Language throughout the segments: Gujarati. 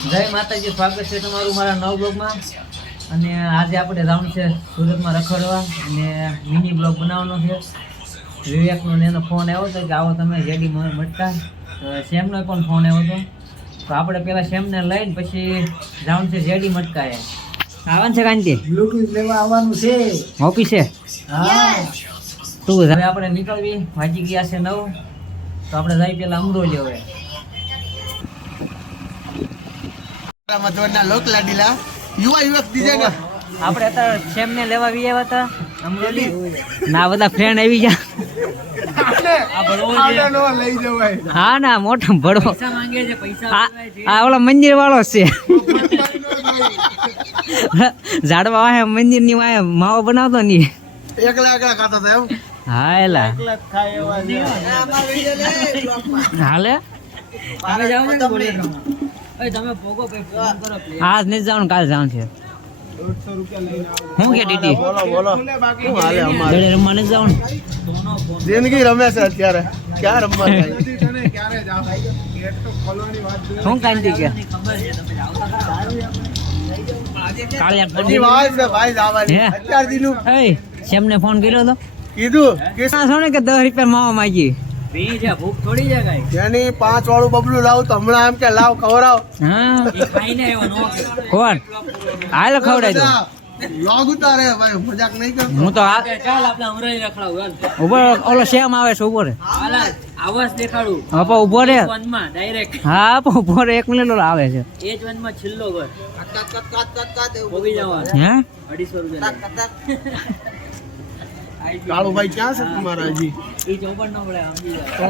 જય માતાજી સ્વાગત છે તમારું મારા નવ બ્લોગમાં. અને આજે આપણે રાઉન્ડ છે સુરતમાં રખડવા અને મિની બ્લોગ બનાવવાનો છે. વિવેકનો ને એનો ફોન આવ્યો હતો કે આવો તમે જેડી મળતા સેમનો પણ ફોન આવ્યો હતો. તો આપણે પહેલાં સેમને લઈને પછી રાઉન્ડ છે જેડી એ આવવાનું છે કાંતિ? બ્લુટૂથ લેવા આવવાનું છે. ઓફિસે હા. તું હવે આપણે નીકળવી. વાંચી ગયા છે નવ. તો આપણે જઈ પેલા અમરોલી હવે. મધવરના લોક લાડીલા યુવા યુવક ડિઝાઇનર આપણે અત્યારે સેમને લેવા વી આવ્યા હતા. અમરેલી. ના બધા ફ્રેન્ડ આવી ગયા. આને નો લઈ જવાય. હા ના મોટો ભડો પૈસા માંગે છે પૈસા આ ઓલા મંદિર વાળો છે ઝાડવા વાહે મંદિરની વાહે માવો બનાવતો ની એકલા એકલા ખાતા હતા એમ? હા એલા. એકલા જ ખાય એવા છે. હાલે? તમે જાવ ને આજ નહીં જવાનું કાલ જવાનું છે. દોઢસો રૂપિયા લઈને આવો. હું કે ડીટી બોલો બોલો. શું હાલે અમારે? રમવા નથી જવાનું. જિંદગી રમે છે અત્યારે. ક્યાં રમવા જાય? શું કાંતિ કે? કાલે યાર હજી છે ભાઈ જવાની. અત્યાર દીનું. એય શ્યામને ફોન કર્યો તો? કીધું કે છો ને કે દસ રૂપિયા માવા માંગી. ભૂખ થોડી જાય જેની પાંચ વાળું બબલું લાવ તો હમણાં એમ કે લાવ ખવડાવ. હા કોણ? હાલ ખવડાય તો લોગ ઉતારે ભાઈ મજાક નહીં કરતો. હું તો આ ઉપર ઓલો શ્યામ આવે છે ઉપર આવાજ દેખાડું. હા પણ ઊભો રે વનમાં ડાયરેક્ટ હા પણ ઊભો રે એક મિનિટ આવે છે. એ જ વનમાં છેલ્લો ઘર. પોગી જવા હે? અઢીસો રૂપિયા કાળુભાઈ ક્યાં છે તમારા હજી? એ ચોપડ નો પડે તો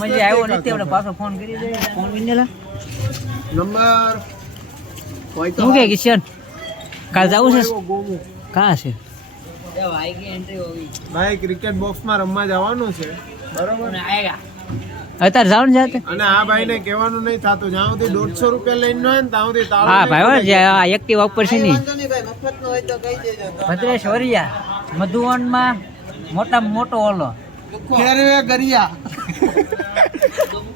મજા આવ્યો નથી આપણે પાછો ફોન કરી દે. Phone વિનેલા number? કોઈ તો કે કિશન? કાલ જાવું છે? કા છે? બાઈક એન્ટ્રી હોવી. ભાઈ ક્રિકેટ બોક્સમાં રમવા જવાનું છે. બરોબર? આયેગા અત્યારે જાવ ને તે? અને આ ભાઈને કહેવાનું નહીં થતું. જ્યાં સુધી દોઢસો રૂપિયા લઈને નો ને ત્યાં સુધી તાળું હા ભાઈ હો, જે આ એક્ટિવા ઉપર છે ની. ભદ્રેશ વરિયા મધુવનમાં મોટામાં મોટો ઓલો. કેરવે ગરિયા.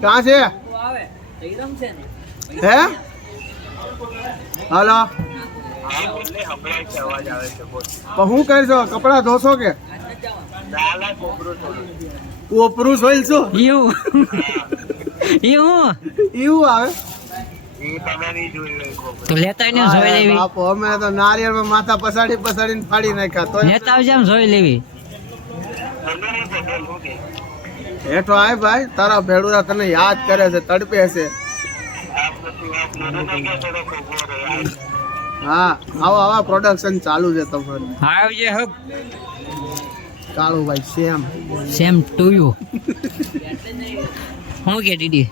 ક્યાં છે? હે? હાલો. તો હું કરશો? કપડા ધોશો કે? કોપરું સોઈલ શું? એવું. એવું? એવું આવે? લેતા આવીને જોઈ લેવી. બાપો અમે તો નારિયેળમાં માથા પસાડી પસાડીને ફાડી નાખ્યા તો લેતા આવજે આમ જોઈ લેવી. હેઠો આય ભાઈ તારા ભેડુરા તને યાદ કરે છે તડપે છે. હા આવો આવા પ્રોડક્શન ચાલુ છે તમારું. આવજે ચાલુ ભાઈ સેમ. Same to you. હું કે ડીડી?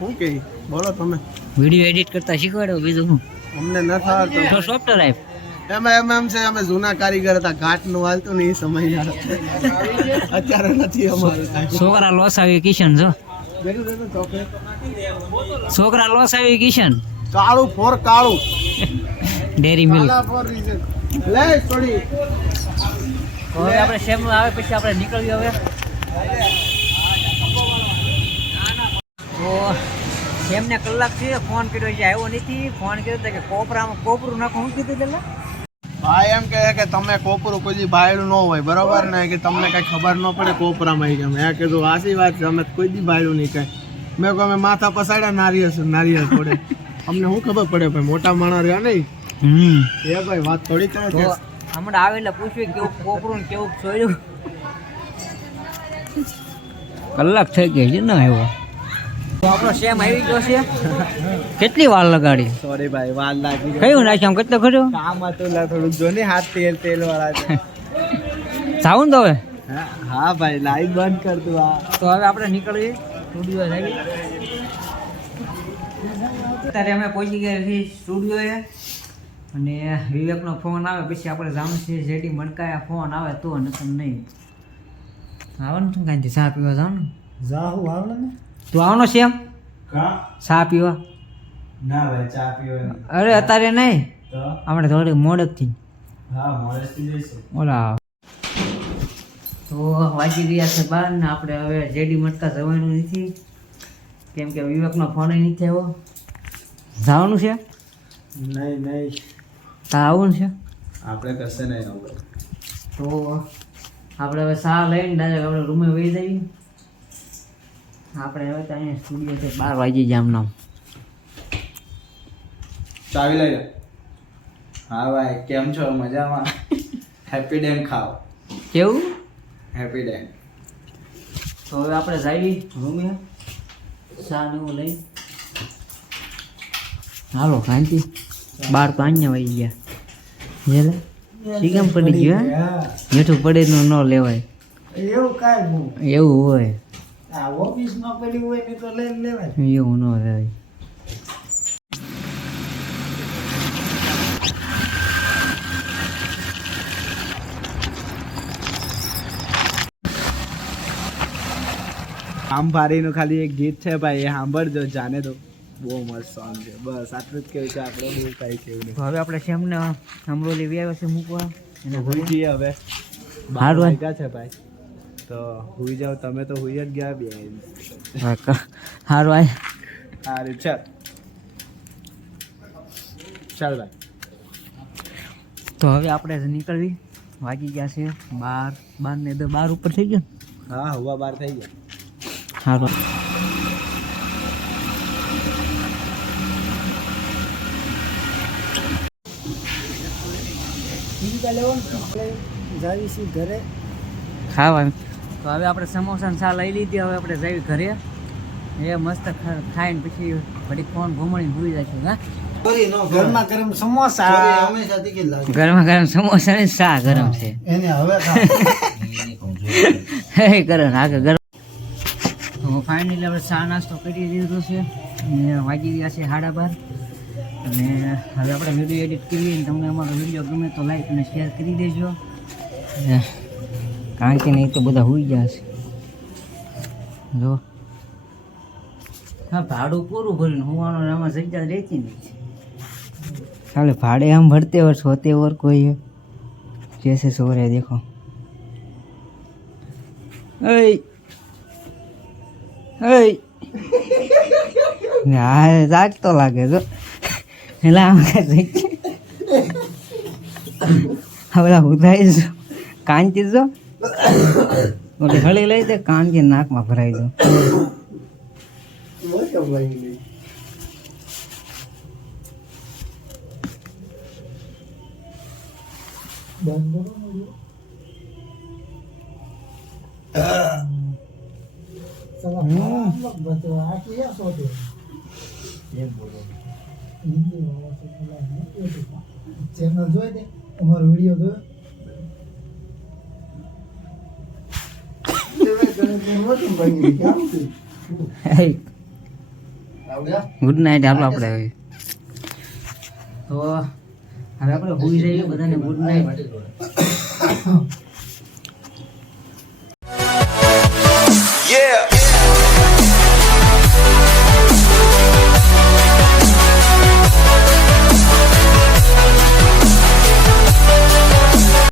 હું કે? બોલો તમે. વિડિયો એડિટ કરતા શીખવાડો બીજું હું અમને ન આવડતું તો સોફ્ટવેર આપ એમાં એમ એમ છે અમે જૂના કારીગર હતા ઘાટનું હાલતું ને એ સમય. અત્યારે નથી અમારું છોકરા લોસ આવી કિશન જો. છોકરા લોસ આવી કિશન. કાળું ફોર કાળું. Dairy Milk. લે છોડી. હવે આપણે સેમ આવે પછી આપણે નીકળીએ હવે. તો સેમને કલાક છે ફોન કર્યો છે આવ્યો નથી. ફોન કર્યો તો કે કોપરામાં કોપરું નાખો શું કીધું પેલા ભાઈ એમ કહે કે તમે કોપરું કોઈ દી ભાયડું ન હોય બરોબર ને? કે તમને કઈ ખબર ન પડે કોપરામાં આવી મેં કીધું આસી વાત છે અમે કોઈ દી ભાયડું નહીં કઈ. મેં કહું અમે માથા પસાડ્યા નારિયેલ છે નારિયેળ પડે. અમને શું ખબર પડે ભાઈ મોટા માણસ રહ્યા નહીં? હમ. એ ભાઈ વાત થોડી કરે હમણાં આવે એટલે પૂછ્યું કેવું કોપરું કેવું સોયરું. કલાક થઈ ગઈ છે ને આવ્યો. તો આપણો સેમ આવી ગયો છે. કેટલી વાર લગાડી? સોરી ભાઈ વાર લાગી કયું નાખ્યું? કેટલો ખર્યો કામ હતું લા થોડુંક જો ને હાથ તેલ તેલ વાળા છે. જાવું ને તો હવે? હા ભાઈ લાઈટ બંધ કર દો આ. તો હવે આપણે નીકળીએ. સ્ટુડિયો જઈએ અત્યારે અમે પહોંચી ગયા છીએ સ્ટુડિયોએ. અને વિવેકનો ફોન આવે પછી આપણે છીએ જેડી મણકાયા ફોન આવે તો નકર નહીં. આવવાનું તું કાંઈ ચા પીવા જાવનું જાહુ આવો ને? તું આવવાનો છે એમ ચા પીવા? ના ભાઈ ચા પીવા અરે અત્યારે નહીં. આપણે થોડી મોડકથી. હા મોડેસ્ટી જઈશું. ઓલા તો વાંચી ગયા છે બાર ને આપણે હવે જેડી મટકા જવાનું નથી. કેમ કે વિવેકનો ફોન નથી આવ્યો. જવાનું છે? નહીં નહીં. આવવાનું છે. આપણે કશે નહીં આવું. તો આપણે હવે સા લઈને ડાયરેક્ટ આપણે રૂમે વહી જઈએ. આપણે હવે તો અહીંયા સ્ટુડિયો છે બાર વાગી જાય આમ નામ. ચાવી લઈ લે. હા ભાઈ કેમ છો? મજામાં? હેપી ડેન ખાઓ. કેવું? હેપી ડેન તો હવે આપણે જઈએ રૂમે. સા ને એવું લઈ. હાલો શાંતિ. બાર તો અહીંયા વહી ગયા. જેલે કેમ પડી ગયું હા? જેઠું પડે ન લેવાય. એવું કાંઈ એવું હોય. આ ઓફિસમાં પેલી હોય ને તો લઈને લેવાય. એવું ન લેવાય આમ ભારીનું ખાલી એક ગીત છે ભાઈ એ સાંભળજો જાને તો. બહુ મસ્ત સોંગ છે. બસ આટલું જ કેવું છે આપણે? બહુ કાંઈ કેવું નહીં. હવે આપણે શેમને લેવી આવ્યો છે મૂકવા. એને હુઈ જઈએ હવે. બહાર હારું. વાગ્યા છે ભાઈ. તો હુઈ જાઓ તમે તો હુઈ જ ગયા બે. સારું આય. સારું ચાલ. ચાલ ભાઈ. તો હવે આપણે નીકળવી. વાગી ગયા છે બાર. બાર ને બાર ઉપર થઈ ગયો હા હવા બાર થઈ ગયા સારું જાવી છીએ ઘરે ખાવા તો હવે આપણે સમોસા ને લઈ લીધી હવે આપણે જઈએ ઘરે. એ મસ્ત ખાઈને પછી ઘડી ફોન ઘૂમણી ભૂલી જશું હા? ગરમા ગરમ સમોસા. ગરમા ગરમ સમોસા ને સા ગરમ છે. એને હવે હે ગરમ આગળ ગરમ તો ફાઇનલી આપણે સા નાસ્તો કરી દીધો છે. અને વાગી ગયા છે સાડા બાર. અને હવે આપણે વીડિયો એડિટ કરીએ અને તમને અમારો વીડિયો ગમે તો લાઈક અને શેર કરી દેજો. કારણ કે નહીં તો બધા હોઈ જશે જો. હા, ભાડું પૂરું ભરીને હોવાનું આમાં જગ્યા રહેતી નથી ચાલે ભાડે આમ ભરતે વર્ષ હોતે વર કોઈ જૈસે સો રહે દેખો. હા જાગ તો લાગે જો આમ હવે ઉધાઈ જો કાંચી જો ઓલી હળી લઈ દે કાંચી નાકમાં ભરાઈ દો ચેનલ જોઈ દે અમારો વીડિયો જોયો ગુડ નાઇટ હાલો આપણે હવે તો હવે આપણે હોઈ જઈએ બધાને ગુડ નાઇટ